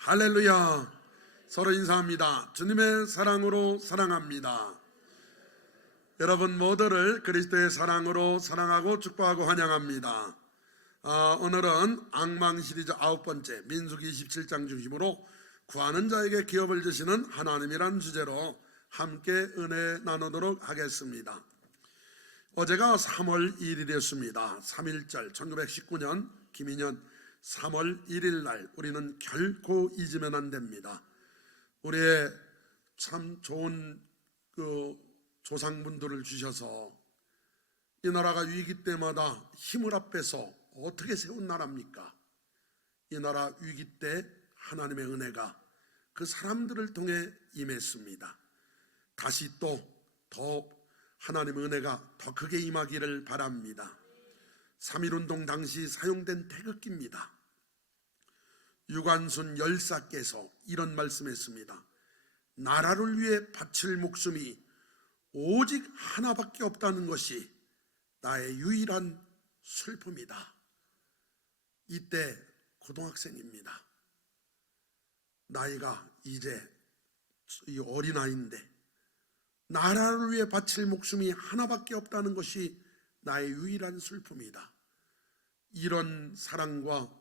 할렐루야. 서로 인사합니다. 주님의 사랑으로 사랑합니다. 여러분 모두를 그리스도의 사랑으로 사랑하고 축복하고 환영합니다. 오늘은 앙망 시리즈 9번째 민수기 27장 중심으로 구하는 자에게 기업을 주시는 하나님이란 주제로 함께 은혜 나누도록 하겠습니다. 어제가 3월 1일이었습니다. 3.1절 1919년 김인현 3월 1일 날 우리는 결코 잊으면 안 됩니다. 우리의 참 좋은 조상분들을 주셔서 이 나라가 위기 때마다 힘을 합해서 어떻게 세운 나라입니까? 이 나라 위기 때 하나님의 은혜가 그 사람들을 통해 임했습니다. 다시 또 더 하나님의 은혜가 더 크게 임하기를 바랍니다. 3.1운동 당시 사용된 태극기입니다. 유관순 열사께서 이런 말씀했습니다. 나라를 위해 바칠 목숨이 오직 하나밖에 없다는 것이 나의 유일한 슬픔이다. 이때 고등학생입니다. 나이가 이제 어린아이인데 나라를 위해 바칠 목숨이 하나밖에 없다는 것이 나의 유일한 슬픔이다. 이런 사랑과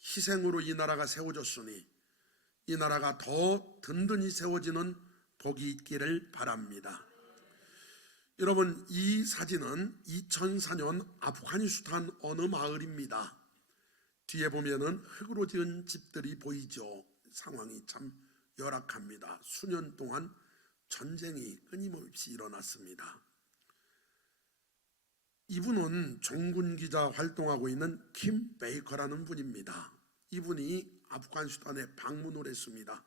희생으로 이 나라가 세워졌으니 이 나라가 더 든든히 세워지는 복이 있기를 바랍니다. 여러분, 이 사진은 2004년 아프가니스탄 어느 마을입니다. 뒤에 보면은 흙으로 지은 집들이 보이죠. 상황이 참 열악합니다. 수년 동안 전쟁이 끊임없이 일어났습니다. 이분은 종군 기자 활동하고 있는 킴 베이커라는 분입니다. 이분이 아프가니스탄에 방문을 했습니다.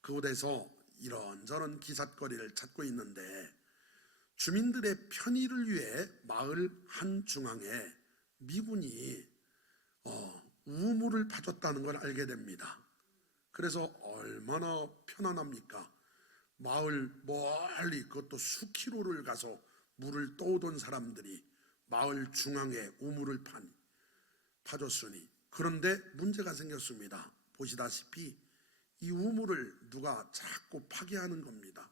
그곳에서 이런저런 기삿거리를 찾고 있는데 주민들의 편의를 위해 마을 한중앙에 미군이 우물을 파줬다는 걸 알게 됩니다. 그래서 얼마나 편안합니까? 마을 멀리 그것도 수킬로를 가서 물을 떠오던 사람들이 마을 중앙에 우물을 파줬으니, 그런데 문제가 생겼습니다. 보시다시피 이 우물을 누가 자꾸 파괴하는 겁니다.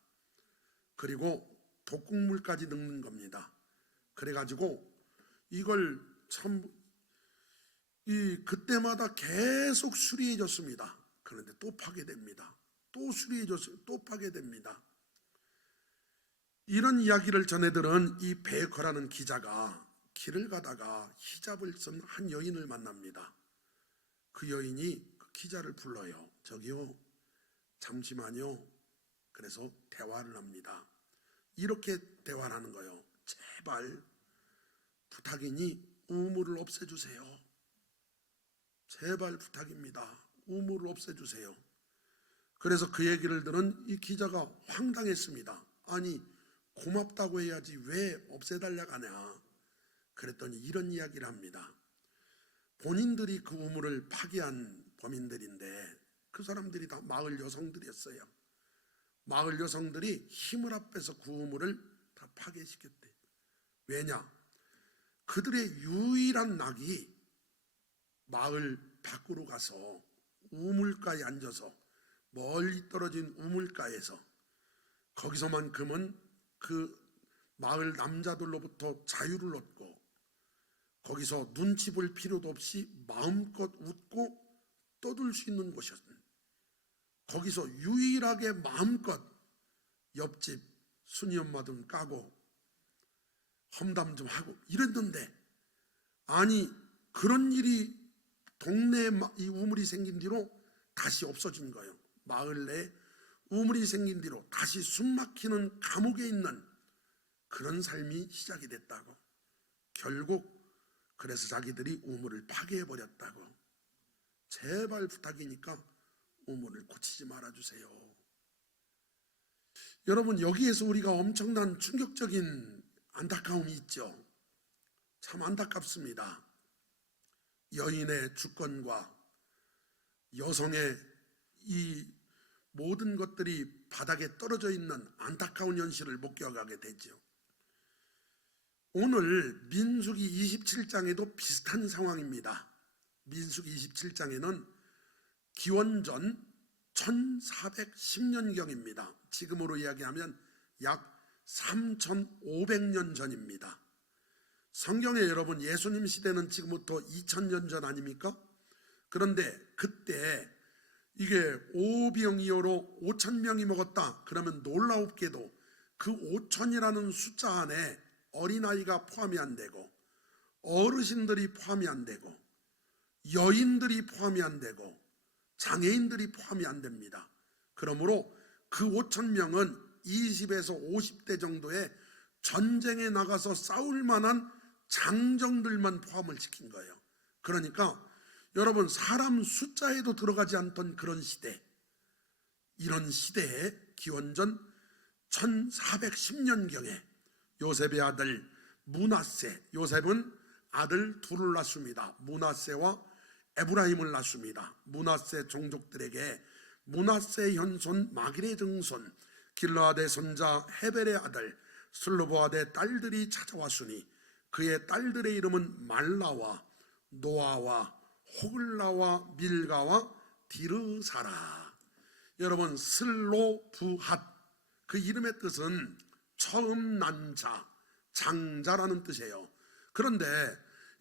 그리고 독극물까지 넣는 겁니다. 그래가지고 이걸 그때마다 계속 수리해줬습니다. 그런데 또 파괴됩니다. 또 수리해줬어요. 또 파괴됩니다. 이런 이야기를 전해들은 이 베이커라는 기자가 길을 가다가 히잡을 쓴 한 여인을 만납니다. 그 여인이 그 기자를 불러요. 저기요, 잠시만요. 그래서 대화를 합니다. 이렇게 대화를 하는 거예요. 제발 부탁이니 우물을 없애주세요. 제발 부탁입니다. 우물을 없애주세요. 그래서 그 얘기를 들은 이 기자가 황당했습니다. 아니, 고맙다고 해야지 왜 없애달라고 하냐. 그랬더니 이런 이야기를 합니다. 본인들이 그 우물을 파괴한 범인들인데 그 사람들이 다 마을 여성들이었어요. 마을 여성들이 힘을 합해서 그 우물을 다 파괴시켰대. 왜냐? 그들의 유일한 낙이 마을 밖으로 가서 우물가에 앉아서 멀리 떨어진 우물가에서 거기서만큼은 그 마을 남자들로부터 자유를 얻고 거기서 눈치 볼 필요도 없이 마음껏 웃고 떠들 수 있는 곳이었습니다. 거기서 유일하게 마음껏 옆집 순이 엄마 좀 까고 험담 좀 하고 이랬는데, 아니 그런 일이 동네에 이 우물이 생긴 뒤로 다시 없어진 거예요. 마을 내에 우물이 생긴 뒤로 다시 숨막히는 감옥에 있는 그런 삶이 시작이 됐다고. 결국 그래서 자기들이 우물을 파괴해버렸다고. 제발 부탁이니까 우물을 고치지 말아주세요. 여러분, 여기에서 우리가 엄청난 충격적인 안타까움이 있죠. 참 안타깝습니다. 여인의 주권과 여성의 이 모든 것들이 바닥에 떨어져 있는 안타까운 현실을 목격하게 되죠. 오늘 민수기 27장에도 비슷한 상황입니다. 민수기 27장에는 기원전 1410년경입니다. 지금으로 이야기하면 약 3500년 전입니다. 성경에 여러분 예수님 시대는 지금부터 2000년 전 아닙니까? 그런데 그때 이게 오병이어로 5000명이 먹었다 그러면 놀라웁게도 그 5000이라는 숫자 안에 어린아이가 포함이 안 되고 어르신들이 포함이 안 되고 여인들이 포함이 안 되고 장애인들이 포함이 안 됩니다. 그러므로 그 5000명은 20에서 50대 정도의 전쟁에 나가서 싸울 만한 장정들만 포함을 시킨 거예요. 그러니까 여러분 사람 숫자에도 들어가지 않던 그런 시대, 이런 시대에 기원전 1410년경에 요셉의 아들 므낫세, 요셉은 아들 둘을 낳습니다. 므낫세와 에브라임을 낳습니다. 므낫세 종족들에게 므낫세 현손 마길의 증손 길르앗의 손자 헤벨의 아들 슬로보아의 딸들이 찾아왔으니 그의 딸들의 이름은 말라와 노아와 호글라와 밀가와 디르사라. 여러분 슬로부핫 그 이름의 뜻은 처음 난 자, 장자라는 뜻이에요. 그런데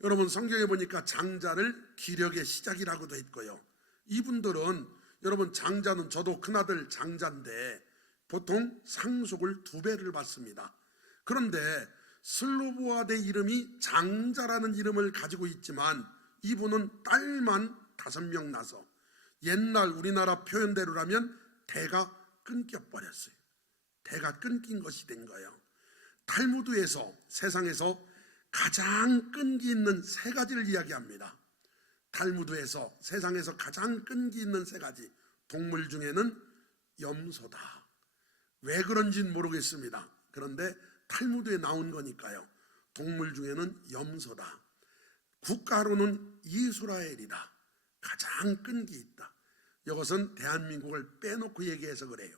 여러분 성경에 보니까 장자를 기력의 시작이라고도 했고요. 이분들은 여러분 장자는 저도 큰아들 장자인데 보통 상속을 2배를 받습니다. 그런데 슬로보아의 이름이 장자라는 이름을 가지고 있지만 이분은 딸만 5명 낳아서 옛날 우리나라 표현대로라면 대가 끊겨버렸어요. 대가 끊긴 것이 된 거예요. 탈무드에서 세상에서 가장 끈기 있는 3가지를 이야기합니다. 탈무드에서 세상에서 가장 끈기 있는 3가지 동물 중에는 염소다. 왜 그런지는 모르겠습니다. 그런데 탈무드에 나온 거니까요. 동물 중에는 염소다. 국가로는 이스라엘이다. 가장 끈기 있다. 이것은 대한민국을 빼놓고 얘기해서 그래요.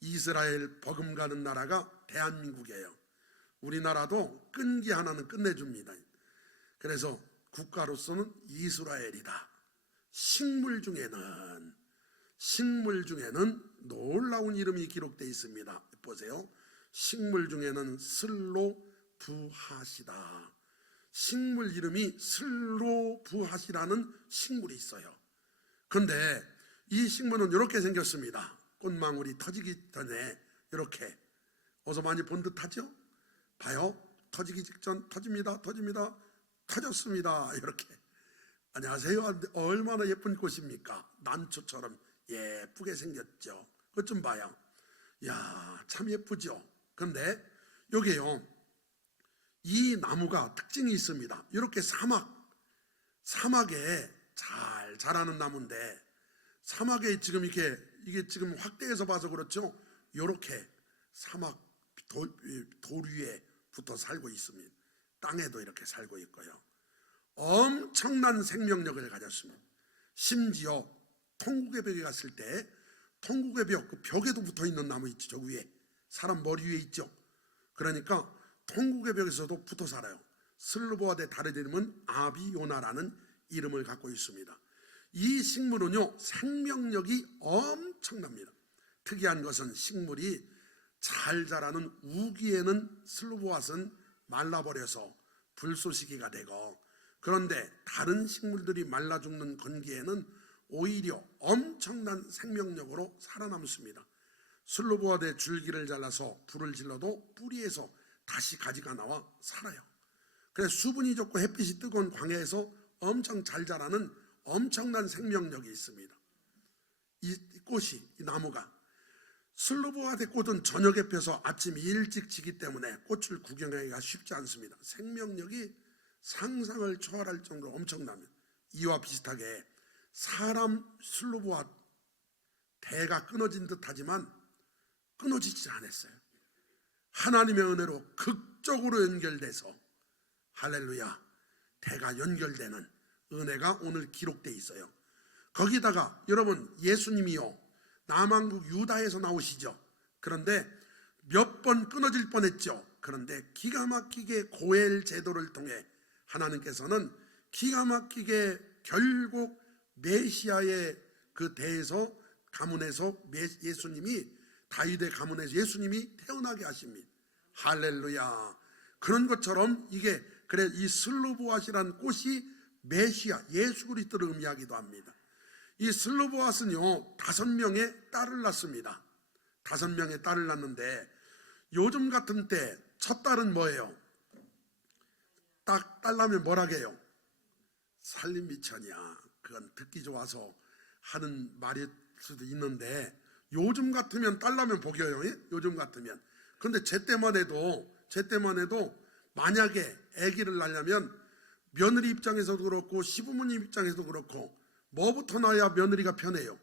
이스라엘 버금가는 나라가 대한민국이에요. 우리나라도 끈기 하나는 끝내줍니다. 그래서 국가로서는 이스라엘이다. 식물 중에는 놀라운 이름이 기록되어 있습니다. 보세요. 식물 중에는 슬로부핫이다. 식물 이름이 슬로부핫이라는 식물이 있어요. 그런데 이 식물은 이렇게 생겼습니다. 꽃망울이 터지기 전에 이렇게 어서 많이 본 듯하죠? 봐요. 터지기 직전 터집니다. 터졌습니다. 이렇게. 안녕하세요. 얼마나 예쁜 꽃입니까? 난초처럼 예쁘게 생겼죠. 그것 좀 봐요. 야, 참 예쁘죠. 그런데 여기에요, 이 나무가 특징이 있습니다. 이렇게 사막에 잘 자라는 나무인데 사막에 지금 이게 지금 확대해서 봐서 그렇죠. 이렇게 사막 돌 위에 붙어 살고 있습니다. 땅에도 이렇게 살고 있고요. 엄청난 생명력을 가졌습니다. 심지어 통곡의 벽에 갔을 때 통곡의 벽, 그 벽에도 붙어 있는 나무 있죠. 저 위에 사람 머리 위에 있죠. 그러니까 통곡의 벽에서도 붙어 살아요. 슬로보아의 다른 이름은 아비요나라는 이름을 갖고 있습니다. 이 식물은요 생명력이 엄청납니다. 특이한 것은 식물이 잘 자라는 우기에는 슬로보아는 말라버려서 불쏘시개가 되고, 그런데 다른 식물들이 말라 죽는 건기에는 오히려 엄청난 생명력으로 살아남습니다. 슬로보아의 줄기를 잘라서 불을 질러도 뿌리에서 다시 가지가 나와 살아요. 그래서 수분이 좋고 햇빛이 뜨거운 광야에서 엄청 잘 자라는 엄청난 생명력이 있습니다. 이 꽃이, 이 나무가. 슬로보아의 꽃은 저녁에 펴서 아침 일찍 지기 때문에 꽃을 구경하기가 쉽지 않습니다. 생명력이 상상을 초월할 정도로 엄청납니다. 이와 비슷하게 사람 슬로보아 대가 끊어진 듯하지만 끊어지지 않았어요. 하나님의 은혜로 극적으로 연결돼서 할렐루야, 대가 연결되는 은혜가 오늘 기록되어 있어요. 거기다가 여러분 예수님이요 남한국 유다에서 나오시죠. 그런데 몇 번 끊어질 뻔했죠. 그런데 기가 막히게 고엘 제도를 통해 하나님께서는 기가 막히게 결국 메시아의 그 대에서 가문에서 예수님이, 다윗의 가문에서 예수님이 태어나게 하십니다. 할렐루야. 그런 것처럼 이게 그래, 이 슬로보앗이라는 꽃이 메시아 예수 그리스도를 의미하기도 합니다. 이 슬로보앗은요 5명의 딸을 낳습니다. 5명의 딸을 낳는데 요즘 같은 때 첫 딸은 뭐예요? 딱 딸 낳으면 뭐라고 해요? 살림미천이야. 그건 듣기 좋아서 하는 말일 수도 있는데, 요즘 같으면 딸 낳으면 복이에요. 요즘 같으면. 그런데 제 때만 해도 만약에 아기를 낳으려면 며느리 입장에서도 그렇고 시부모님 입장에서도 그렇고 뭐부터 낳아야 며느리가 편해요?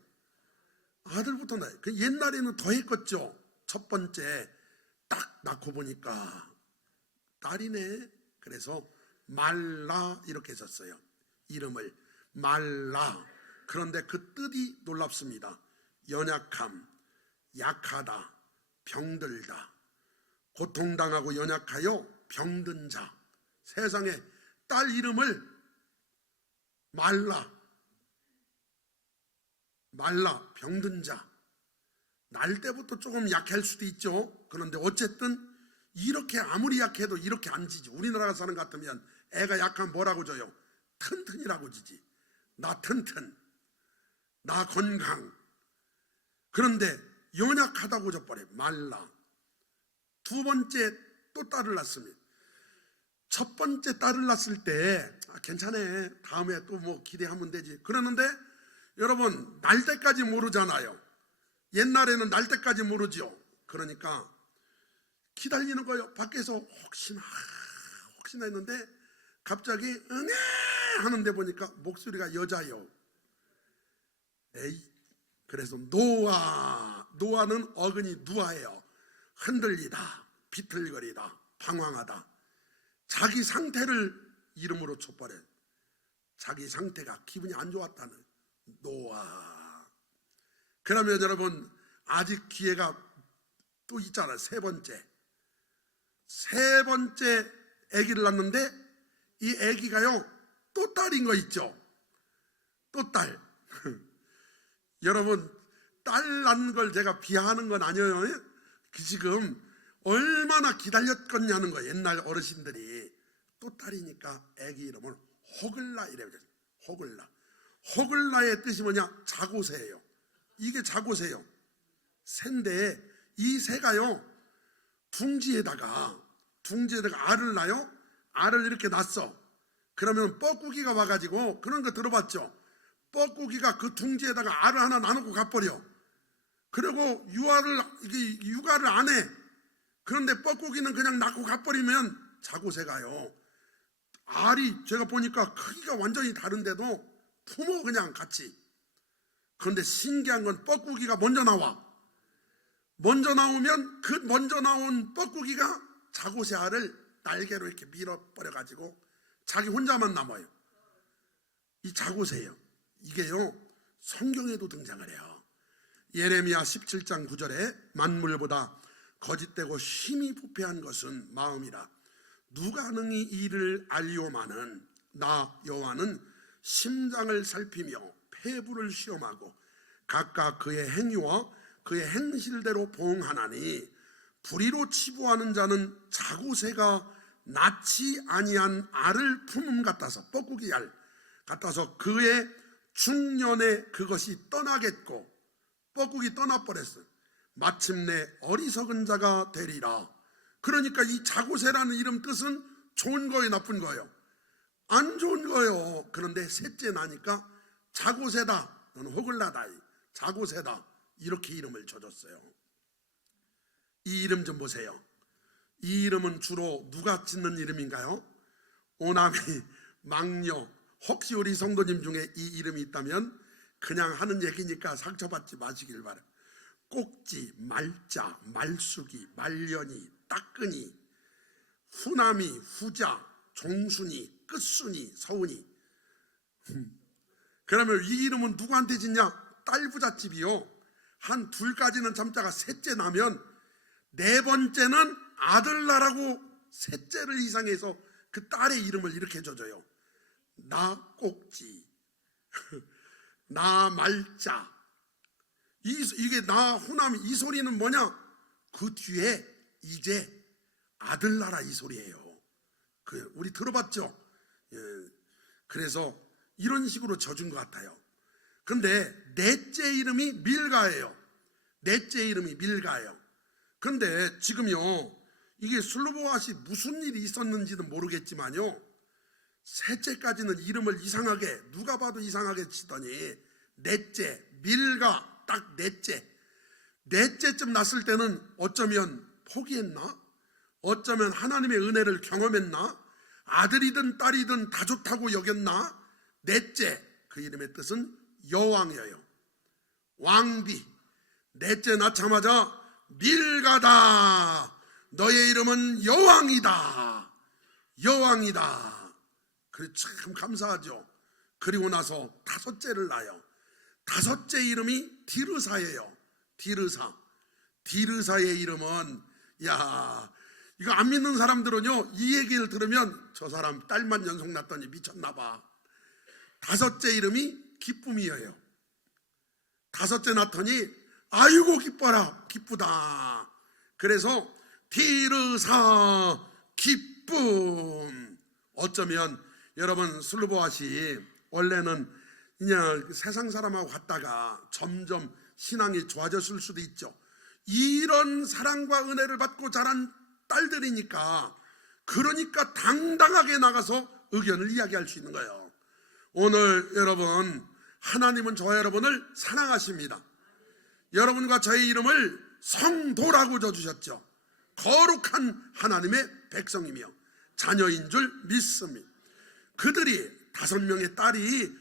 아들부터 낳아요. 옛날에는 더 했겠죠. 첫 번째 딱 낳고 보니까 딸이네. 그래서 말라 이렇게 썼어요. 이름을 말라. 그런데 그 뜻이 놀랍습니다. 연약함, 약하다, 병들다, 고통당하고 연약하여 병든 자. 세상에 딸 이름을 말라, 병든 자. 날 때부터 조금 약할 수도 있죠. 그런데 어쨌든 이렇게 아무리 약해도 이렇게 안 지지. 우리나라 사람 같으면 애가 약하면 뭐라고 줘요? 튼튼이라고 지지. 나 튼튼, 나 건강. 그런데 연약하다고 져버려요. 말라. 두 번째 또 딸을 낳습니다. 첫 번째 딸을 낳았을 때 괜찮아, 다음에 또 뭐 기대하면 되지. 그러는데 여러분, 날 때까지 모르잖아요. 옛날에는 날 때까지 모르죠. 그러니까 기다리는 거예요. 밖에서 혹시나 했는데 갑자기 응애 하는데 보니까 목소리가 여자요. 에이. 그래서 노아는 어근이 누아예요. 흔들리다, 비틀거리다, 방황하다. 자기 상태를 이름으로 쳐버려요. 자기 상태가 기분이 안 좋았다는 노아. 그러면 여러분, 아직 기회가 또 있잖아요. 세 번째 아기를 낳는데 이 아기가요 또 딸인 거 있죠. 또 딸. 여러분, 딸 낳는 걸 제가 비하하는 건 아니에요. 지금 얼마나 기다렸겠냐는 거예요. 옛날 어르신들이. 또 딸이니까 아기 이름을 호글라 이래요. 호글라의 뜻이 뭐냐? 자고새예요. 이게 자고새요. 새인데 이 새가요 둥지에다가 알을 낳아요. 알을 이렇게 낳았어. 그러면 뻐꾸기가 와가지고, 그런 거 들어봤죠? 뻐꾸기가 그 둥지에다가 알을 하나 나누고 가버려. 그리고 육아를 안 해. 그런데 뻐꾸기는 그냥 낳고 가버리면 자고새가요, 알이 제가 보니까 크기가 완전히 다른데도 품어 그냥 같이. 그런데 신기한 건 뻐꾸기가 먼저 나와. 먼저 나오면 그 먼저 나온 뻐꾸기가 자고새 알을 날개로 이렇게 밀어버려가지고 자기 혼자만 남아요. 이 자고새예요. 이게요 성경에도 등장을 해요. 예레미야 17장 9절에 만물보다 거짓되고 심히 부패한 것은 마음이라. 누가 능히 이를 알리오마는 나 여호와는 심장을 살피며 폐부를 시험하고 각각 그의 행위와 그의 행실대로 보응하나니 불의로 치부하는 자는 자고새가 낳지 아니한 알을 품음 같아서, 뻐꾸기 알 같아서 그의 중년에 그것이 떠나겠고, 뻐꾸기 떠나버렸어요. 마침내 어리석은 자가 되리라. 그러니까 이 자고새라는 이름 뜻은 좋은 거예요, 나쁜 거예요? 안 좋은 거예요. 그런데 셋째 나니까 자고새다, 너는 호글라다, 자고새다, 이렇게 이름을 줘줬어요. 이 이름 좀 보세요. 이 이름은 주로 누가 짓는 이름인가요? 오남이, 망녀. 혹시 우리 성도님 중에 이 이름이 있다면 그냥 하는 얘기니까 상처받지 마시길 바라요. 꼭지, 말자, 말숙이, 말년이, 따끈이, 후남이, 후자, 종순이, 끝순이, 서운이. 그러면 이 이름은 누구한테 짓냐? 딸 부잣집이요. 한 둘까지는 참다가 셋째 나면 네 번째는 아들 낳으라고 셋째를 이상해서 그 딸의 이름을 이렇게 줘줘요. 나 꼭지, 나 말자, 이게 나 후남 이 소리는 뭐냐? 그 뒤에 이제 아들 나라 이 소리예요. 우리 들어봤죠? 예. 그래서 이런 식으로 져준 것 같아요. 근데 넷째 이름이 밀가예요. 넷째 이름이 밀가예요. 근데 지금요, 이게 슬로보아시 무슨 일이 있었는지는 모르겠지만요, 셋째까지는 이름을 이상하게, 누가 봐도 이상하게 치더니 넷째 밀가, 딱 넷째쯤 났을 때는 어쩌면 포기했나? 어쩌면 하나님의 은혜를 경험했나? 아들이든 딸이든 다 좋다고 여겼나? 넷째, 그 이름의 뜻은 여왕이에요. 왕비. 넷째 낳자마자 밀가다, 너의 이름은 여왕이다, 여왕이다. 그래, 참 감사하죠. 그리고 나서 다섯째를 낳아요. 다섯째 이름이 디르사예요. 디르사의 이름은, 야, 이거 안 믿는 사람들은요, 이 얘기를 들으면 저 사람 딸만 연속 낳더니 미쳤나 봐. 다섯째 이름이 기쁨이에요. 다섯째 낳더니 아이고 기뻐라, 기쁘다. 그래서 디르사, 기쁨. 어쩌면 여러분, 슬로보아시 원래는 그냥 세상 사람하고 갔다가 점점 신앙이 좋아졌을 수도 있죠. 이런 사랑과 은혜를 받고 자란 딸들이니까, 그러니까 당당하게 나가서 의견을 이야기할 수 있는 거예요. 오늘 여러분, 하나님은 저와 여러분을 사랑하십니다. 여러분과 저의 이름을 성도라고 져주셨죠. 거룩한 하나님의 백성이며 자녀인 줄 믿습니다. 그들이 5명의 딸이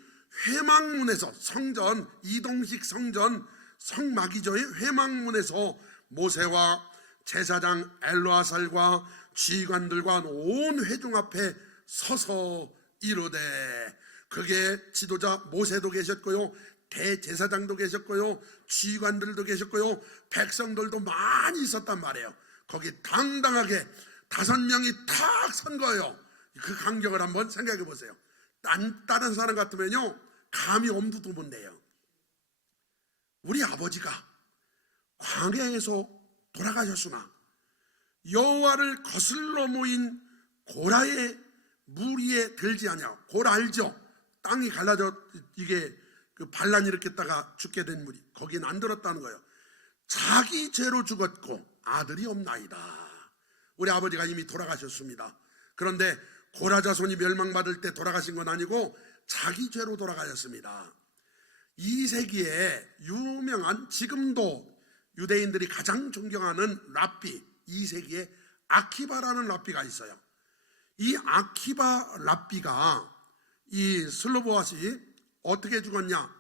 회막문에서, 성전, 이동식 성전 성마기조의 회막문에서 모세와 제사장 엘르아살과 지휘관들과 온 회중 앞에 서서 이르되, 그게 지도자 모세도 계셨고요, 대제사장도 계셨고요, 지휘관들도 계셨고요, 백성들도 많이 있었단 말이에요. 거기 당당하게 5명이 탁 선 거예요. 그 간격을 한번 생각해 보세요. 다른 사람 같으면요, 감히 엄두도 못 내요. 우리 아버지가 광야에서 돌아가셨으나 여호와를 거슬러 모인 고라의 무리에 들지 아니하. 고라 알죠? 땅이 갈라져 이게 그 반란이 일으켰다가 죽게 된 무리, 거긴 안 들었다는 거예요. 자기 죄로 죽었고 아들이 없나이다. 우리 아버지가 이미 돌아가셨습니다. 그런데 고라 자손이 멸망받을 때 돌아가신 건 아니고 자기 죄로 돌아가셨습니다. 2세기에 유명한, 지금도 유대인들이 가장 존경하는 랍비, 2세기에 아키바라는 랍비가 있어요. 이 아키바 랍비가 이 슬로보아시 어떻게 죽었냐?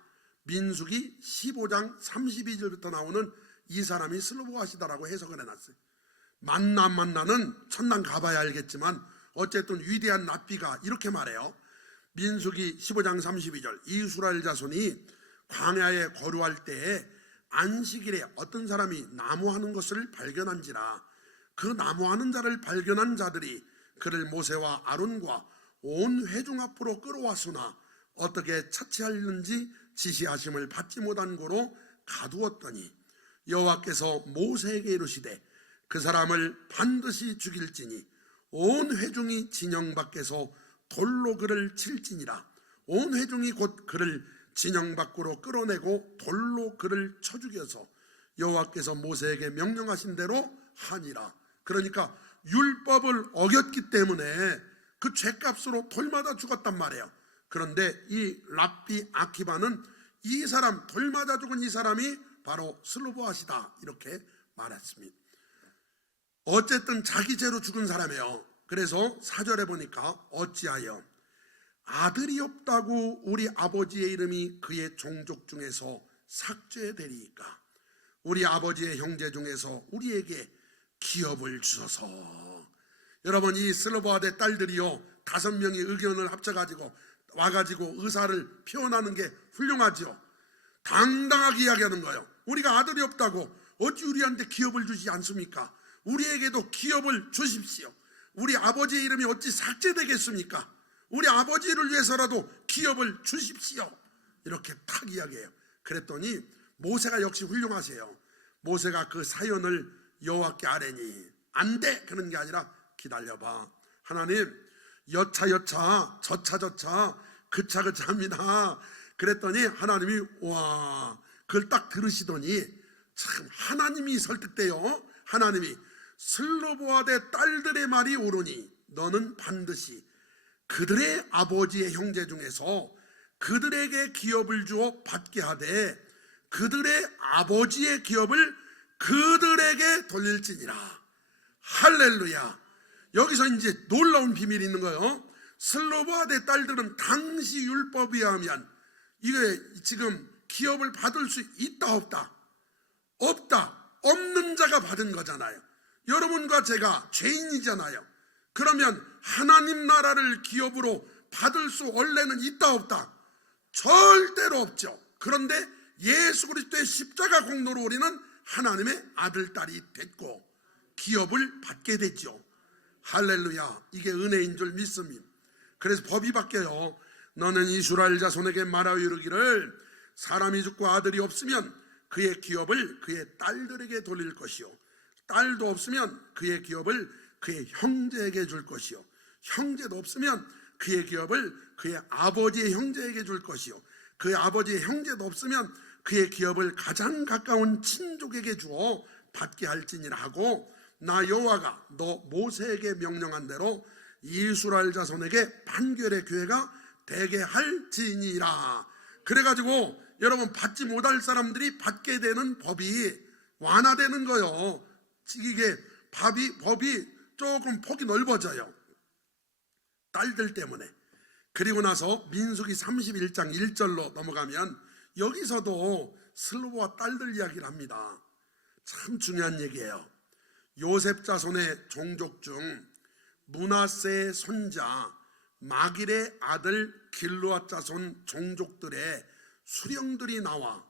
민수기 15장 32절부터 나오는 이 사람이 슬로보아시다라고 해석을 해놨어요. 만나는 천당 가봐야 알겠지만 어쨌든 위대한 랍비가 이렇게 말해요. 민수기 15장 32절, 이스라엘 자손이 광야에 거류할 때에 안식일에 어떤 사람이 나무하는 것을 발견한지라, 그 나무하는 자를 발견한 자들이 그를 모세와 아론과 온 회중 앞으로 끌어왔으나 어떻게 처치하는지 지시하심을 받지 못한 고로 가두었더니 여호와께서 모세에게 이르시되 그 사람을 반드시 죽일지니 온 회중이 진영 밖에서 돌로 그를 칠지니라. 온 회중이 곧 그를 진영 밖으로 끌어내고 돌로 그를 쳐 죽여서 여호와께서 모세에게 명령하신 대로 하니라. 그러니까 율법을 어겼기 때문에 그 죄값으로 돌마다 죽었단 말이에요. 그런데 이 랍비 아키바는 이 사람, 돌맞아 죽은 이 사람이 바로 슬로보아시다 이렇게 말했습니다. 어쨌든 자기 죄로 죽은 사람이에요. 그래서 4절에 보니까 어찌하여 아들이 없다고 우리 아버지의 이름이 그의 종족 중에서 삭제되리이까. 우리 아버지의 형제 중에서 우리에게 기업을 주소서. 여러분, 이 슬로보아대 딸들이요 5명이 의견을 합쳐가지고 와가지고 의사를 표현하는 게 훌륭하죠. 당당하게 이야기하는 거예요. 우리가 아들이 없다고 어찌 우리한테 기업을 주지 않습니까? 우리에게도 기업을 주십시오. 우리 아버지의 이름이 어찌 삭제되겠습니까? 우리 아버지를 위해서라도 기업을 주십시오. 이렇게 탁 이야기해요. 그랬더니 모세가 역시 훌륭하세요. 모세가 그 사연을 여호와께 아뢰니 안 돼, 그런 게 아니라 기다려봐. 하나님, 여차 저차 그차 합니다. 그랬더니 하나님이 와, 그걸 딱 들으시더니 참 하나님이 설득돼요. 하나님이 슬로보아대 딸들의 말이 옳으니 너는 반드시 그들의 아버지의 형제 중에서 그들에게 기업을 주어 받게 하되 그들의 아버지의 기업을 그들에게 돌릴지니라. 할렐루야. 여기서 이제 놀라운 비밀이 있는 거예요. 슬로바대 딸들은 당시 율법에 의하면 이게 지금 기업을 받을 수 있다 없다? 없다. 없는 자가 받은 거잖아요. 여러분과 제가 죄인이잖아요. 그러면 하나님 나라를 기업으로 받을 수 원래는 있다 없다? 절대로 없죠. 그런데 예수 그리스도의 십자가 공로로 우리는 하나님의 아들 딸이 됐고 기업을 받게 됐죠. 할렐루야. 이게 은혜인 줄 믿습니다. 그래서 법이 바뀌어요. 너는 이스라엘 자손에게 말하여 이르기를 사람이 죽고 아들이 없으면 그의 기업을 그의 딸들에게 돌릴 것이요 딸도 없으면 그의 기업을 그의 형제에게 줄 것이요 형제도 없으면 그의 기업을 그의 아버지의 형제에게 줄 것이요 그의 아버지의 형제도 없으면 그의 기업을 가장 가까운 친족에게 주어 받게 할지니라 하고 나 여호와가 너 모세에게 명령한 대로 이스라엘 자손에게 판결의 기회가 되게 할지니라. 그래가지고 여러분 받지 못할 사람들이 받게 되는 법이 완화되는 거예요. 이게 법이 조금 폭이 넓어져요. 딸들 때문에. 그리고 나서 민수기 31장 1절로 넘어가면 여기서도 슬로보와 딸들 이야기를 합니다. 참 중요한 얘기예요. 요셉 자손의 종족 중 므낫세의 손자 마길의 아들 길르앗 자손 종족들의 수령들이 나와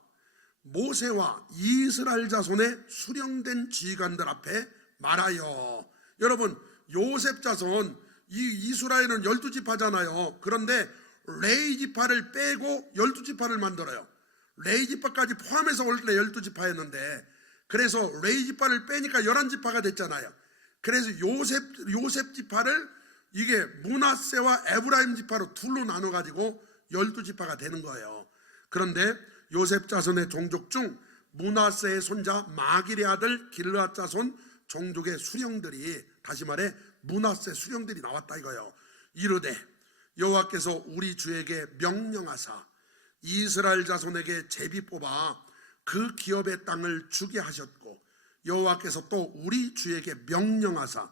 모세와 이스라엘 자손의 수령된 지휘관들 앞에 말하여. 여러분, 요셉 자손, 이스라엘은 12지파잖아요. 그런데 레위 지파를 빼고 12지파를 만들어요. 레위 지파까지 포함해서 원래 12지파였는데 그래서 레위 지파를 빼니까 11지파가 됐잖아요. 그래서 요셉 지파를 이게 므낫세와 에브라임 지파로 둘로 나눠가지고 12지파가 되는 거예요. 그런데 요셉 자손의 종족 중 므낫세의 손자 마길의 아들 길르앗 자손 종족의 수령들이, 다시 말해 므낫세 수령들이 나왔다 이거예요. 이르되 여호와께서 우리 주에게 명령하사 이스라엘 자손에게 제비 뽑아 그 기업의 땅을 주게 하셨고 여호와께서 또 우리 주에게 명령하사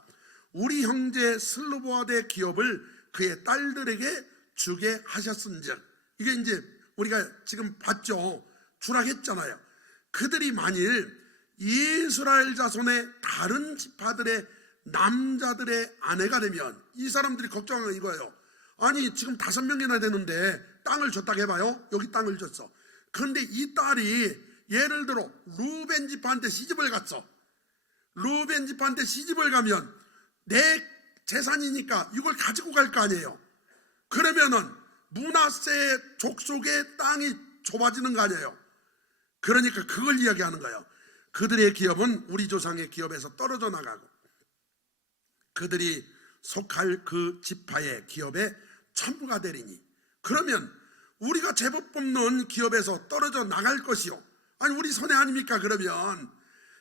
우리 형제 슬로보아대 기업을 그의 딸들에게 주게 하셨은즉. 이게 이제 우리가 지금 봤죠. 주라 했잖아요. 그들이 만일 이스라엘 자손의 다른 지파들의 남자들의 아내가 되면 이 사람들이 걱정하는 건 이거예요. 아니 지금 5명이나 되는데 땅을 줬다고 해봐요. 여기 땅을 줬어. 그런데 이 딸이 예를 들어 루벤 지파한테 시집을 갔어. 루벤 지파한테 시집을 가면 내 재산이니까 이걸 가지고 갈 거 아니에요. 그러면은 므낫세 족속의 땅이 좁아지는 거 아니에요. 그러니까 그걸 이야기하는 거예요. 그들의 기업은 우리 조상의 기업에서 떨어져 나가고 그들이 속할 그 지파의 기업에 전부가 되리니 그러면 우리가 제법 뽑는 기업에서 떨어져 나갈 것이요. 아니 우리 손해 아닙니까? 그러면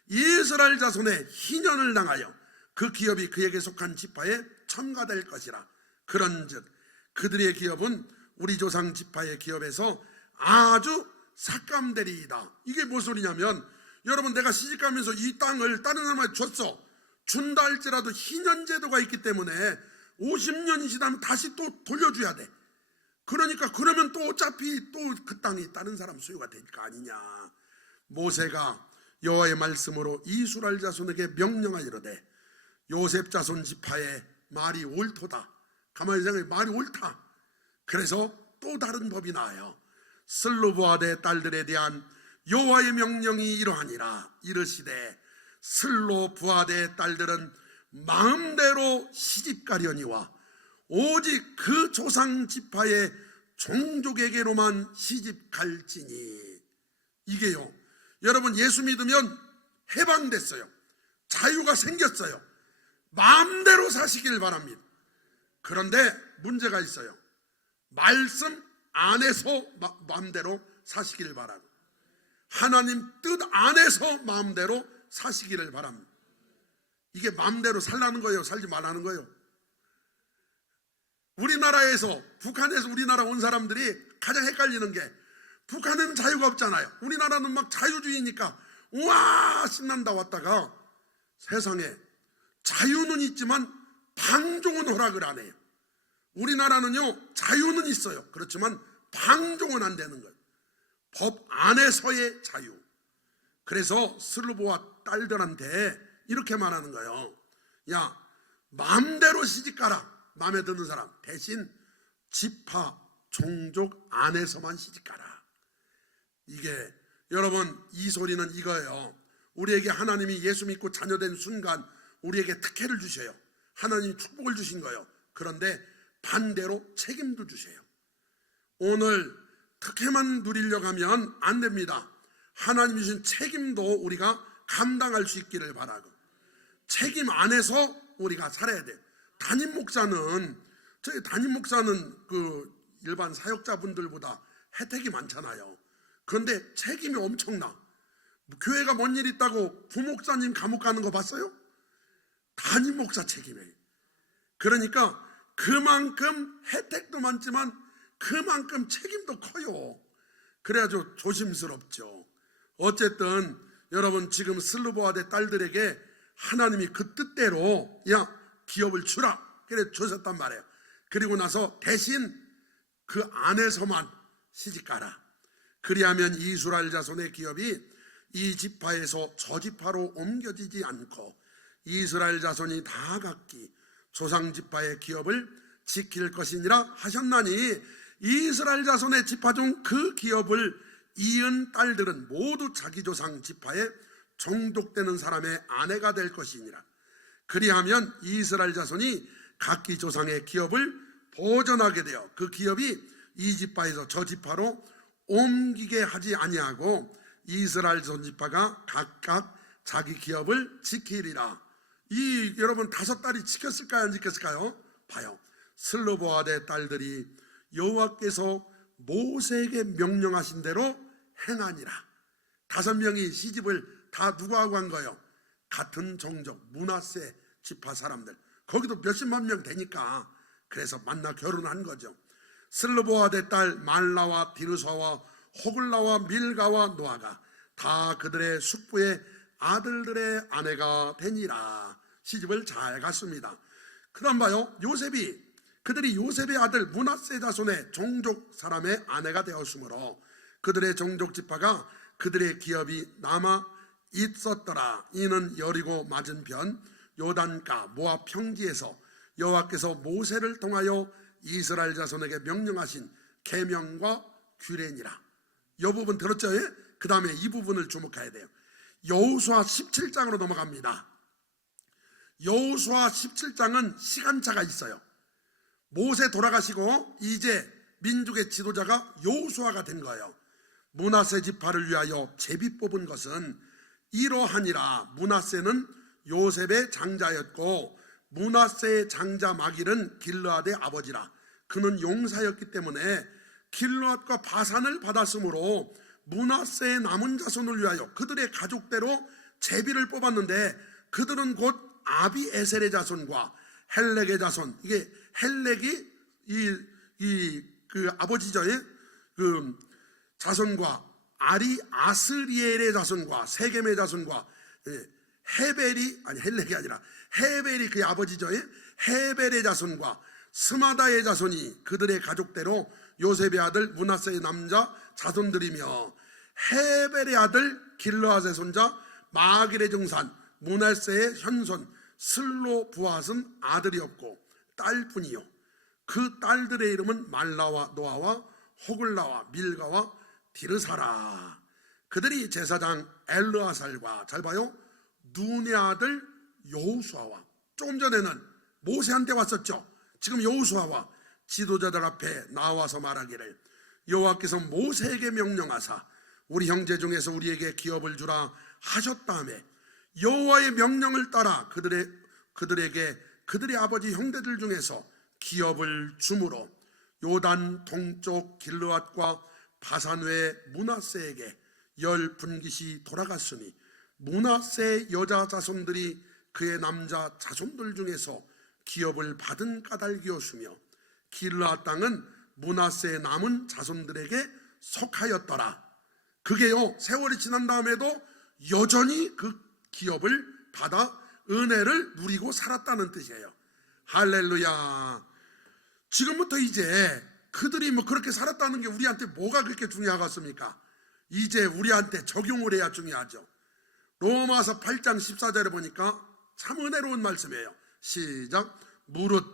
이스라엘 자손의 희년을 당하여 그 기업이 그에게 속한 지파에 첨가될 것이라. 그런즉 그들의 기업은 우리 조상 지파의 기업에서 아주 삭감되리이다. 이게 무슨 소리냐면 여러분 내가 시집가면서 이 땅을 다른 사람한테 줬어. 준다 할지라도 희년제도가 있기 때문에 50년이 지나면 다시 또 돌려줘야 돼. 그러니까 그러면 또 어차피 또 그 땅이 다른 사람 소유가 될 거 아니냐. 모세가 여호와의 말씀으로 이스라엘 자손에게 명령하이르되 요셉 자손 지파의 말이 옳도다. 가만히 생각해, 말이 옳다. 그래서 또 다른 법이 나와요. 슬로보아대 딸들에 대한 여호와의 명령이 이러하니라. 이르시되 슬로부아대 딸들은 마음대로 시집가려니와 오직 그 조상 지파의 종족에게로만 시집갈지니. 이게요, 여러분 예수 믿으면 해방됐어요. 자유가 생겼어요. 마음대로 사시길 바랍니다. 그런데 문제가 있어요. 말씀 안에서 마음대로 사시길 바라고, 하나님 뜻 안에서 마음대로 사시기를 바랍니다. 이게 마음대로 살라는 거예요, 살지 말라는 거예요? 우리나라에서, 북한에서 우리나라 온 사람들이 가장 헷갈리는 게, 북한에는 자유가 없잖아요. 우리나라는 막 자유주의니까 우와 신난다 왔다가, 세상에 자유는 있지만 방종은 허락을 안 해요. 우리나라는요 자유는 있어요. 그렇지만 방종은 안 되는 거예요. 법 안에서의 자유. 그래서 슬로보와 딸들한테 이렇게 말하는 거예요. 야, 마음대로 시집가라. 마음에 드는 사람. 대신 지파 종족 안에서만 시집가라. 이게 여러분, 이 소리는 이거예요. 우리에게 하나님이 예수 믿고 자녀된 순간 우리에게 특혜를 주셔요. 하나님이 축복을 주신 거예요. 그런데 반대로 책임도 주세요. 오늘 특혜만 누리려고 하면 안 됩니다. 하나님이 주신 책임도 우리가 감당할 수 있기를 바라고, 책임 안에서 우리가 살아야 돼요. 담임 목사는 그 일반 사역자분들보다 혜택이 많잖아요. 그런데 책임이 엄청나. 교회가 뭔 일 있다고 부목사님 감옥 가는 거 봤어요? 담임 목사 책임이에요. 그러니까 그만큼 혜택도 많지만 그만큼 책임도 커요. 그래가지고 조심스럽죠. 어쨌든 여러분, 지금 슬로보아대 딸들에게 하나님이 그 뜻대로 야 기업을 주라 그래 주셨단 말이에요. 그리고 나서 대신 그 안에서만 시집가라. 그리하면 이스라엘 자손의 기업이 이 지파에서 저 지파로 옮겨지지 않고 이스라엘 자손이 다 각기 조상 지파의 기업을 지킬 것이니라 하셨나니, 이스라엘 자손의 지파 중 그 기업을 이은 딸들은 모두 자기 조상 지파에 종족되는 사람의 아내가 될 것이니라. 그리하면 이스라엘 자손이 각기 조상의 기업을 보존하게 되어 그 기업이 이 지파에서 저 지파로 옮기게 하지 아니하고 이스라엘 전 지파가 각각 자기 기업을 지키리라. 이 여러분 5딸이 지켰을까요, 안 지켰을까요? 봐요. 슬로보아대 딸들이 여호와께서 모세에게 명령하신 대로 행하니라. 5명이 시집을 다 누구하고 한 거예요? 같은 종족 므낫세 지파 사람들. 거기도 몇십만 명 되니까 그래서 만나 결혼한 거죠. 슬로보아대 딸 말라와 디르사와 호글라와 밀가와 노아가 다 그들의 숙부의 아들들의 아내가 되니라. 시집을 잘 갔습니다. 그다음 봐요. 그들이 요셉의 아들 므낫세 자손의 종족 사람의 아내가 되었으므로 그들의 종족 지파가 그들의 기업이 남아 있었더라. 이는 여리고 맞은편 요단가 모압 평지에서 여호와께서 모세를 통하여 이스라엘 자손에게 명령하신 계명과 규례니라. 이 부분 들었죠? 그 다음에 이 부분을 주목해야 돼요. 여호수아 17장으로 넘어갑니다. 여호수아 17장은 시간차가 있어요. 모세 돌아가시고 이제 민족의 지도자가 여호수아가 된 거예요. 므낫세 지파를 위하여 제비 뽑은 것은 이러하니라. 므낫세는 요셉의 장자였고 므낫세의 장자 마길은 길르앗의 아버지라. 그는 용사였기 때문에 길르앗과 바산을 받았으므로 므낫세의 남은 자손을 위하여 그들의 가족대로 제비를 뽑았는데, 그들은 곧 아비에셀의 자손과 헬렉의 자손, 이게 헬렉이 그 아버지죠. 그 자손과 아스리엘의 자손과 세겜의 자손과 헤벨이 그의 아버지죠. 헤벨의 자손과 스마다의 자손이 그들의 가족대로 요셉의 아들 므낫세의 남자 자손들이며, 헤벨의 아들 길르앗의 손자 마길의 증산 므낫세의 현손 슬로부앗은 아들이 없고 딸뿐이요. 그 딸들의 이름은 말라와 노아와 호글라와 밀가와 디르사라. 그들이 제사장 엘르아살과, 잘 봐요, 눈의 아들 여호수아와, 조금 전에는 모세한테 왔었죠. 지금 여호수아와 지도자들 앞에 나와서 말하기를, 여호와께서 모세에게 명령하사 우리 형제 중에서 우리에게 기업을 주라 하셨다며 여호와의 명령을 따라 그들에게 그들의 아버지 형제들 중에서 기업을 주므로 요단 동쪽 길르앗과 바산 외 므낫세에게 10분깃이 돌아갔으니 므낫세의 여자 자손들이 그의 남자 자손들 중에서 기업을 받은 까닭이었으며 길르앗 땅은 므낫세의 남은 자손들에게 속하였더라. 그게요, 세월이 지난 다음에도 여전히 그 기업을 받아 은혜를 누리고 살았다는 뜻이에요. 할렐루야. 지금부터 이제 그들이 그렇게 살았다는 게 우리한테 뭐가 그렇게 중요하겠습니까? 이제 우리한테 적용을 해야 중요하죠. 로마서 8장 14절에 보니까 참 은혜로운 말씀이에요. 시작. 무릇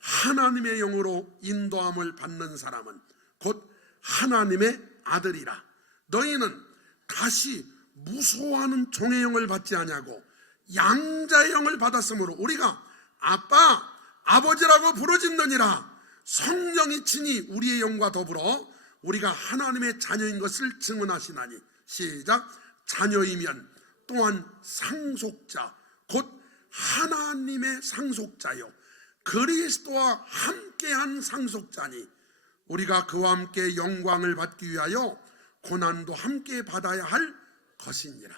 하나님의 영으로 인도함을 받는 사람은 곧 하나님의 아들이라. 너희는 다시 무소하는 종의 영을 받지 아니하고 양자의 영을 받았으므로 우리가 아빠, 아버지라고 부르짖느니라. 성령이 친히 우리의 영과 더불어 우리가 하나님의 자녀인 것을 증언하시나니. 시작. 자녀이면 또한 상속자 곧 하나님의 상속자요 그리스도와 함께한 상속자니 우리가 그와 함께 영광을 받기 위하여 고난도 함께 받아야 할 것이니라.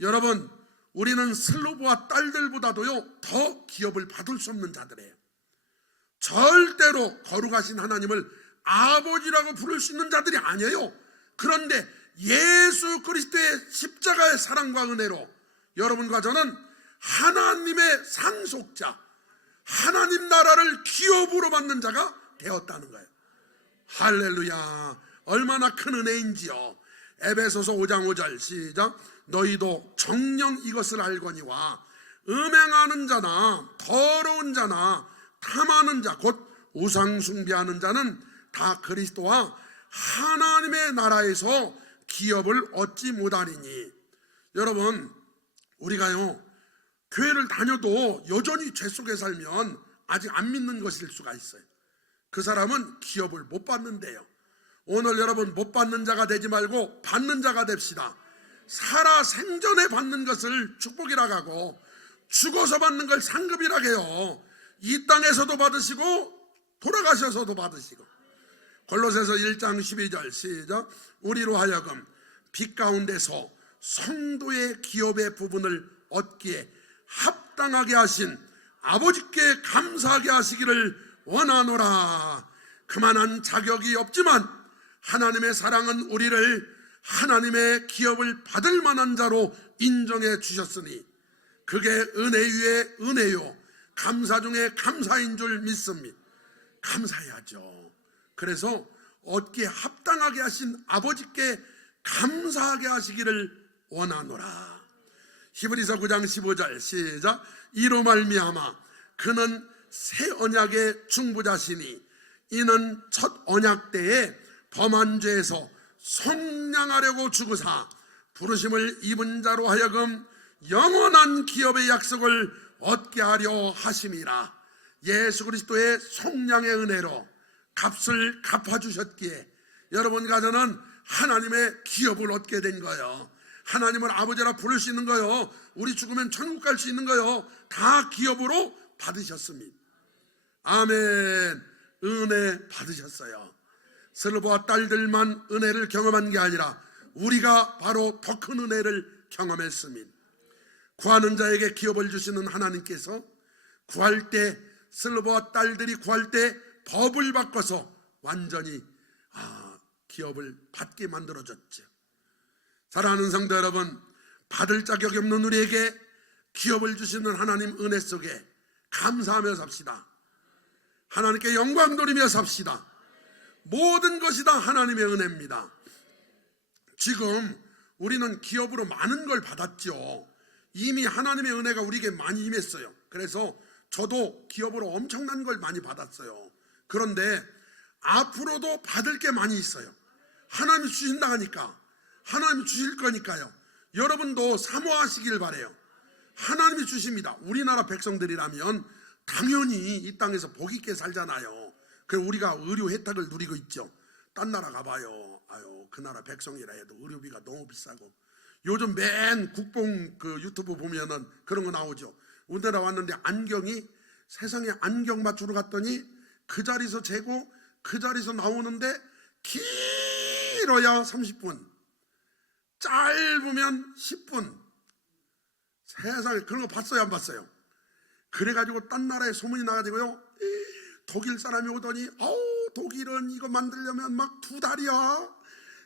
여러분, 우리는 슬로보와 딸들보다도요 더 기업을 받을 수 없는 자들이에요. 절대로 거룩하신 하나님을 아버지라고 부를 수 있는 자들이 아니에요. 그런데 예수 그리스도의 십자가의 사랑과 은혜로 여러분과 저는 하나님의 상속자, 하나님 나라를 기업으로 받는 자가 되었다는 거예요. 할렐루야. 얼마나 큰 은혜인지요. 에베소서 5장 5절 시작. 너희도 정녕 이것을 알거니와 음행하는 자나 더러운 자나 탐하는 자 곧 우상 숭배하는 자는 다 그리스도와 하나님의 나라에서 기업을 얻지 못하리니. 여러분, 우리가요 교회를 다녀도 여전히 죄 속에 살면 아직 안 믿는 것일 수가 있어요. 그 사람은 기업을 못 받는데요. 오늘 여러분, 못 받는 자가 되지 말고 받는 자가 됩시다. 살아 생전에 받는 것을 축복이라고 하고 죽어서 받는 걸 상급이라고 해요. 이 땅에서도 받으시고 돌아가셔서도 받으시고. 골로새서 1장 12절 시작. 우리로 하여금 빛 가운데서 성도의 기업의 부분을 얻기에 합당하게 하신 아버지께 감사하게 하시기를 원하노라. 그만한 자격이 없지만 하나님의 사랑은 우리를 하나님의 기업을 받을 만한 자로 인정해 주셨으니 그게 은혜 위에 은혜요 감사 중에 감사인 줄 믿습니다. 감사해야죠. 그래서 얻기에 합당하게 하신 아버지께 감사하게 하시기를 원하노라. 히브리서 9장 15절 시작. 이로 말미암아 그는 새 언약의 중보자시니 이는 첫 언약 때에 범한 죄에서 속량하려고 죽으사 부르심을 입은 자로 하여금 영원한 기업의 약속을 얻게 하려 하심이라. 예수 그리스도의 속량의 은혜로 값을 갚아주셨기에 여러분과 저는 하나님의 기업을 얻게 된 거예요. 하나님을 아버지라 부를 수 있는 거예요. 우리 죽으면 천국 갈 수 있는 거예요. 다 기업으로 받으셨습니다. 아멘. 은혜 받으셨어요. 슬로보와 딸들만 은혜를 경험한 게 아니라 우리가 바로 더 큰 은혜를 경험했습니다. 구하는 자에게 기업을 주시는 하나님께서 구할 때, 슬로보와 딸들이 구할 때 법을 바꿔서 완전히 기업을 받게 만들어줬죠. 사랑하는 성도 여러분, 받을 자격이 없는 우리에게 기업을 주시는 하나님 은혜 속에 감사하며 삽시다. 하나님께 영광 돌리며 삽시다. 모든 것이 다 하나님의 은혜입니다. 지금 우리는 기업으로 많은 걸 받았죠. 이미 하나님의 은혜가 우리에게 많이 임했어요. 그래서 저도 기업으로 엄청난 걸 많이 받았어요. 그런데 앞으로도 받을 게 많이 있어요. 하나님이 주신다 하니까 하나님이 주실 거니까요. 여러분도 사모하시길 바라요. 하나님이 주십니다. 우리나라 백성들이라면 당연히 이 땅에서 복 있게 살잖아요. 그래서 우리가 의료 혜택을 누리고 있죠. 딴 나라 가봐요. 그 나라 백성이라 해도 의료비가 너무 비싸고, 요즘 맨 국뽕 그 유튜브 보면은 그런 거 나오죠. 우리나라 왔는데 안경이, 세상에 안경 맞추러 갔더니 그 자리에서 재고 그 자리에서 나오는데 길어야 30분, 짧으면 10분. 세상에 그런 거 봤어요, 안 봤어요? 그래가지고 딴 나라에 소문이 나가지고요, 독일 사람이 오더니 독일은 이거 만들려면 막 2달이야.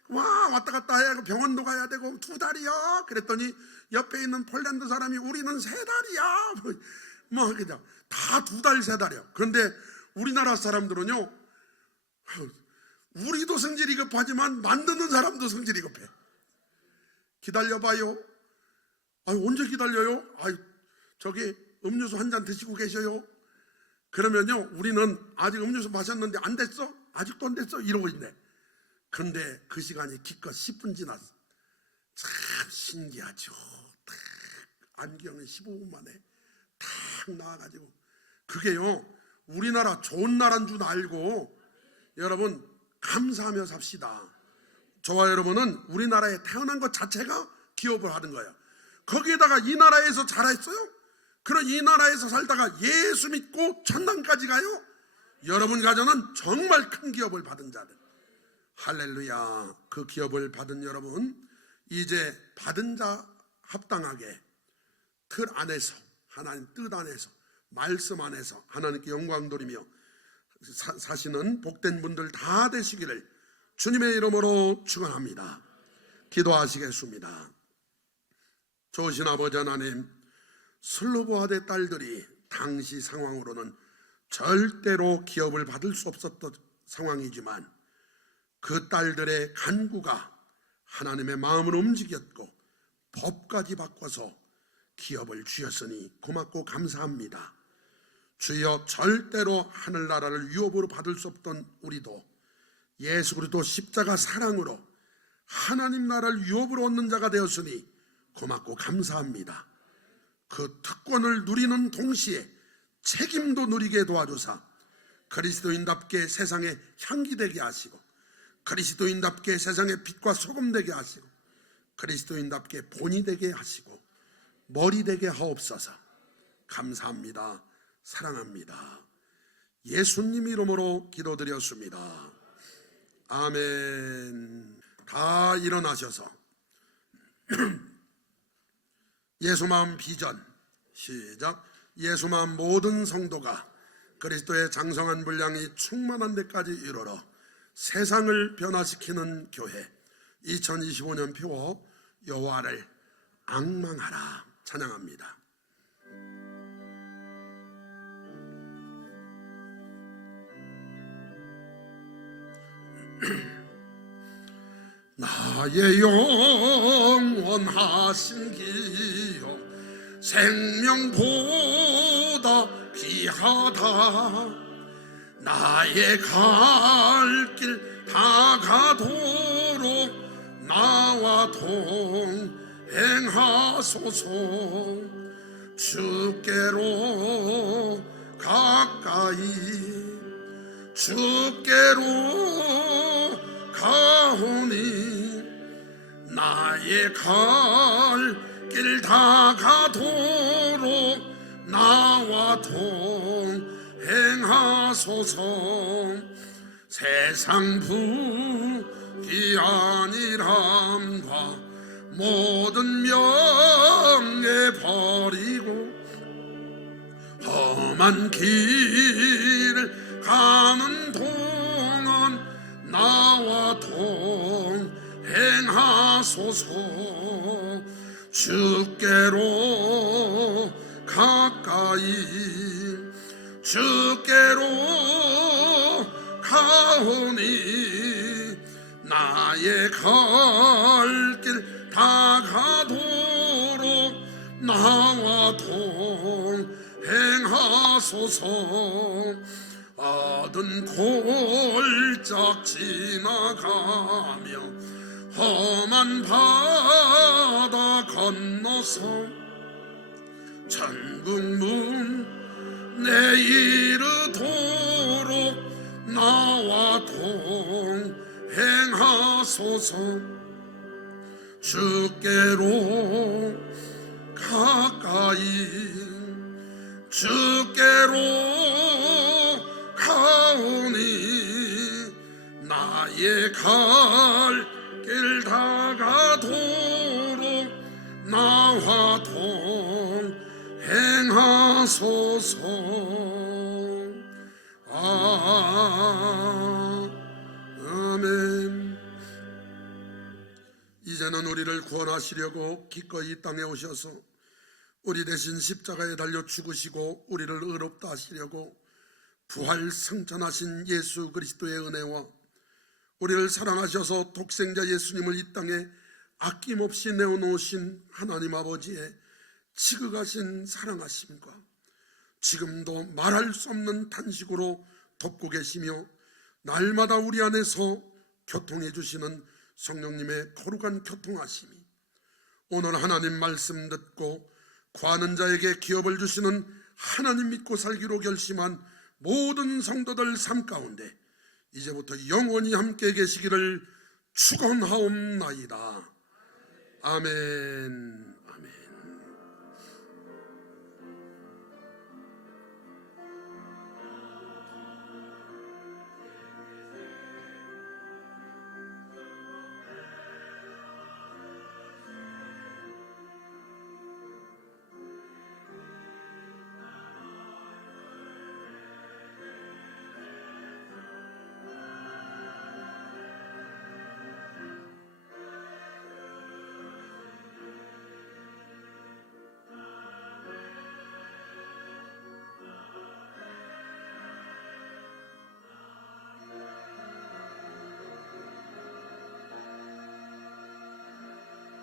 와, 왔다 갔다 해야 병원도 가야 되고 2달이야. 그랬더니 옆에 있는 폴란드 사람이 우리는 3달이야. 뭐 그냥 다 2달, 3달이야. 그런데 우리나라 사람들은요, 우리도 성질이 급하지만 만드는 사람도 성질이 급해. 기다려봐요. 언제 기다려요? 저기 음료수 한 잔 드시고 계셔요. 그러면요, 우리는 아직 음료수 마셨는데 안 됐어? 아직도 안 됐어? 이러고 있네. 그런데 그 시간이 기껏 10분 지났어. 참 신기하죠. 탁 안경을 15분 만에 탁 나와가지고, 그게요, 우리나라 좋은 나라인 줄 알고 여러분 감사하며 삽시다. 저와 여러분은 우리나라에 태어난 것 자체가 기업을 하는 거예요. 거기에다가 이 나라에서 잘했어요? 그럼 이 나라에서 살다가 예수 믿고 천당까지 가요? 여러분 가정은 정말 큰 기업을 받은 자들. 할렐루야. 그 기업을 받은 여러분, 이제 받은 자 합당하게 틀 안에서, 하나님 뜻 안에서, 말씀 안에서 하나님께 영광 돌리며 사시는 복된 분들 다 되시기를 주님의 이름으로 축원합니다. 기도하시겠습니다. 좋으신 아버지 하나님, 슬로보아대 딸들이 당시 상황으로는 절대로 기업을 받을 수 없었던 상황이지만 그 딸들의 간구가 하나님의 마음을 움직였고 법까지 바꿔서 기업을 주셨으니 고맙고 감사합니다. 주여, 절대로 하늘나라를 유업으로 받을 수 없던 우리도 예수 그리스도 십자가 사랑으로 하나님 나라를 유업으로 얻는 자가 되었으니 고맙고 감사합니다. 그 특권을 누리는 동시에 책임도 누리게 도와주사 그리스도인답게 세상에 향기 되게 하시고, 그리스도인답게 세상에 빛과 소금 되게 하시고, 그리스도인답게 본이 되게 하시고 머리 되게 하옵소서. 감사합니다. 사랑합니다. 예수님 이름으로 기도드렸습니다. 아멘. 다 일어나셔서 예수마음 비전 시작. 예수마음 모든 성도가 그리스도의 장성한 분량이 충만한 데까지 이르러 세상을 변화시키는 교회 2025년 표 여호와를 앙망하라 찬양합니다. 나의 영원하신 기업 생명보다 귀하다. 나의 갈 길 다가도록 나와 동행하소서. 주께로 가까이 주께로 가오니 나의 갈 길 다가도록 나와 동행하소서. 세상 부귀한이람과 모든 명예 버리고 험한 길을 가는 동안 나와 동행하소서. 주께로 가까이 주께로 가오니 나의 갈 길 다가도록 나와 동행하소서. 어두운 골짝 지나가며 험한 바다 건너서 천국문 내 이르도록 나와 동행하소서. 하소서. 주께로 가까이 주께로 가오니 나의 갈 길 다가도록 나와 동행하소서. 아멘. 이제는 우리를 구원하시려고 기꺼이 이 땅에 오셔서 우리 대신 십자가에 달려 죽으시고 우리를 의롭다 하시려고 부활 승천하신 예수 그리스도의 은혜와 우리를 사랑하셔서 독생자 예수님을 이 땅에 아낌없이 내어놓으신 하나님 아버지의 지극하신 사랑하심과 지금도 말할 수 없는 탄식으로 덮고 계시며 날마다 우리 안에서 교통해 주시는 성령님의 거룩한 교통하심이 오늘 하나님 말씀 듣고 구하는 자에게 기업을 주시는 하나님 믿고 살기로 결심한 모든 성도들 삶 가운데 이제부터 영원히 함께 계시기를 축원하옵나이다. 아멘.